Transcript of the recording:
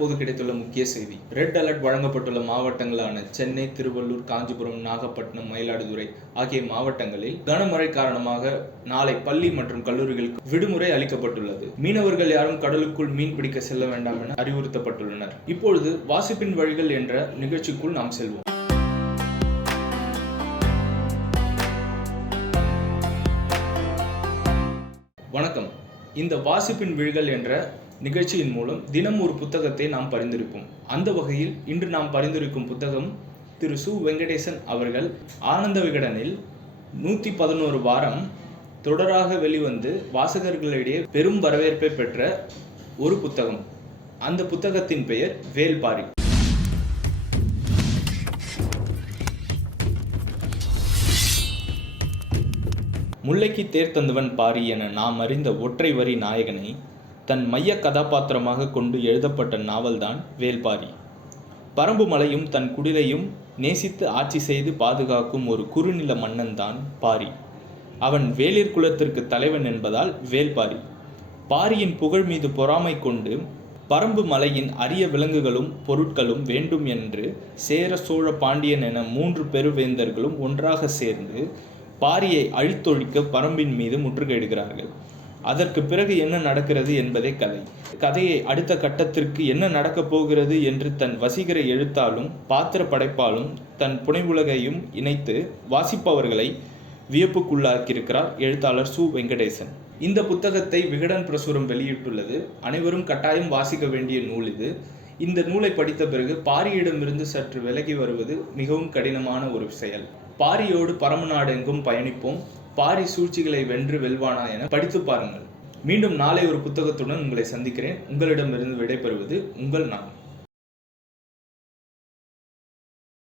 தற்போது கிடைத்துள்ள முக்கிய செய்தி. ரெட் அலர்ட் வழங்கப்பட்டுள்ள மாவட்டங்களான சென்னை, திருவள்ளூர், காஞ்சிபுரம், நாகப்பட்டினம், மயிலாடுதுறை ஆகிய மாவட்டங்களில் கனமழை காரணமாக நாளை பள்ளி மற்றும் கல்லூரிகளுக்கு விடுமுறை அளிக்கப்பட்டுள்ளது. மீனவர்கள் யாரும் கடலுக்குள் மீன் பிடிக்க செல்ல வேண்டாம் என அறிவுறுத்தப்பட்டுள்ளனர். இப்பொழுது வாசிப்பின் வழிகள் என்ற நிகழ்ச்சிக்குள் நாம் செல்வோம். வணக்கம். இந்த வாசிப்பின் விழிகள் என்ற நிகழ்ச்சியின் மூலம் தினம் ஒரு புத்தகத்தை நாம் பரிந்துரைப்போம். அந்த வகையில் இன்று நாம் பரிந்துரைக்கும் புத்தகம் திரு சு. வெங்கடேசன் அவர்கள் ஆனந்த விகடனில் 111 வாரம் தொடராக வெளிவந்து வாசகர்களிடையே பெரும் வரவேற்பை பெற்ற ஒரு புத்தகம். அந்த புத்தகத்தின் பெயர் வேல்பாரி. முல்லைக்கு தேர் தந்தவன் பாரி என நாம் அறிந்த ஒற்றை வரி நாயகனை தன் மைய கதாபாத்திரமாக கொண்டு எழுதப்பட்ட நாவல்தான் வேல்பாரி. பரம்பு மலையும் தன் குடிலையும் நேசித்து ஆட்சி செய்து பாதுகாக்கும் ஒரு குறுநில மன்னன் தான் பாரி. அவன் வேளிர் குலத்திற்கு தலைவன் என்பதால் வேல்பாரி. பாரியின் புகழ் மீது பொறாமை கொண்டு பரம்பு மலையின் அரிய விலங்குகளும் பொருட்களும் வேண்டும் என்று சேர, சோழ, பாண்டியன் என 3 பெருவேந்தர்களும் ஒன்றாக சேர்ந்து பாரியை அழித்தொழிக்க பரம்பின் மீது முற்றுகையிடுகிறார்கள். அதற்கு பிறகு என்ன நடக்கிறது என்பதே கதை. கதையை அடுத்த கட்டத்திற்கு என்ன நடக்கப் போகிறது என்று தன் வசீகர எழுத்தாலும் பாத்திர படைப்பாலும் தன் புனைவுலகையும் இணைத்து வாசிப்பவர்களை வியப்புக்குள்ளாக்கியிருக்கிறார் எழுத்தாளர் சு. வெங்கடேசன். இந்த புத்தகத்தை விகடன் பிரசுரம் வெளியிட்டுள்ளது. அனைவரும் கட்டாயம் வாசிக்க வேண்டிய நூல் இது. இந்த நூலை படித்த பிறகு பாரியிடமிருந்து சற்று விலகி வருவது மிகவும் கடினமான ஒரு செயல். பாரியோடு பரமநாடு எங்கும் பயணிப்போம். பாரி சூழ்ச்சிகளை வென்று வெல்வானா என படித்து பாருங்கள். மீண்டும் நாளை ஒரு புத்தகத்துடன் உங்களை சந்திக்கிறேன். உங்களிடமிருந்து விடைபெறுவது உங்கள் நான்.